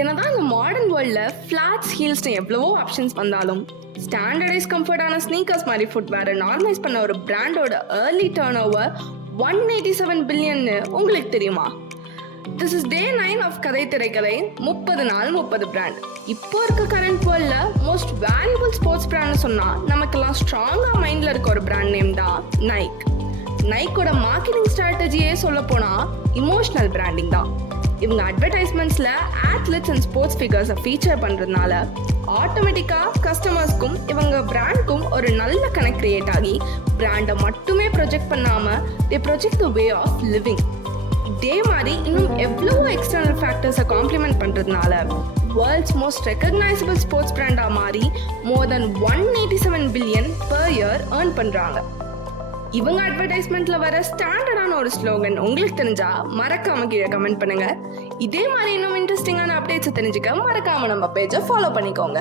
என்னதான் இந்த மாடர்ன் வேர்ல்டில் ஃப்ளாட்ஸ் ஹீல்ஸ்னு எவ்வளவோ ஆப்ஷன்ஸ் வந்தாலும் ஸ்டாண்டர்டைஸ் கம்ஃபர்டான ஸ்னீக்கர்ஸ் மாதிரி ஃபுட்வேரை நார்மலைஸ் பண்ண ஒரு பிராண்டோட ஏர்லி டர்ன் ஓவர் 187 பில்லியன்னு உங்களுக்கு தெரியுமா? திஸ் இஸ் டே 9 ஆஃப் கதை திரைக்கதை 30 நாள் 30 பிராண்ட். இப்போ இருக்க கரண்ட் வேர்ல்டில் மோஸ்ட் வேல்யூபிள் ஸ்போர்ட்ஸ் பிராண்ட்னு சொன்னால் நமக்கெல்லாம் ஸ்ட்ராங்காக மைண்டில் இருக்க ஒரு பிராண்ட் நேம் தான் நைக். நைக்கோட மார்க்கெட்டிங் ஸ்ட்ராட்டஜியே சொல்ல போனால் இமோஷனல் பிராண்டிங் தான். இவங்க அட்வர்டைஸ்மெண்ட்ஸில் ஆத்லெட்ஸ் அண்ட் ஸ்போர்ட்ஸ் ஃபிகர்ஸை ஃபீச்சர் பண்ணுறதுனால ஆட்டோமேட்டிக்காக கஸ்டமர்ஸ்க்கும் இவங்க பிராண்ட்க்கும் ஒரு நல்ல கனெக்ட் கிரியேட் ஆகி பிராண்டை மட்டுமே ப்ரொஜெக்ட் பண்ணாமல் they project the way of living. இதே மாதிரி இன்னும் எவ்வளவோ எக்ஸ்டர்னல் ஃபேக்டர்ஸை காம்ப்ளிமெண்ட் பண்ணுறதுனால வேர்ல்ட்ஸ் மோஸ்ட் ரெக்கக்னைசபிள் ஸ்போர்ட்ஸ் பிராண்டாக மாறி more than 187 billion per year earn பண்ணுறாங்க. இவங்க அட்வர்டைஸ்மெண்ட்ல வர ஸ்டாண்டர்டான ஒரு ஸ்லோகன் உங்களுக்கு தெரிஞ்சா மறக்காம கீழே கமெண்ட் பண்ணுங்க. இதே மாதிரி இன்னும் இன்ட்ரெஸ்டிங்கான அப்டேட்ஸ் தெரிஞ்சுக்க மறக்காம நம்ம பேஜை ஃபாலோ பண்ணிக்கோங்க.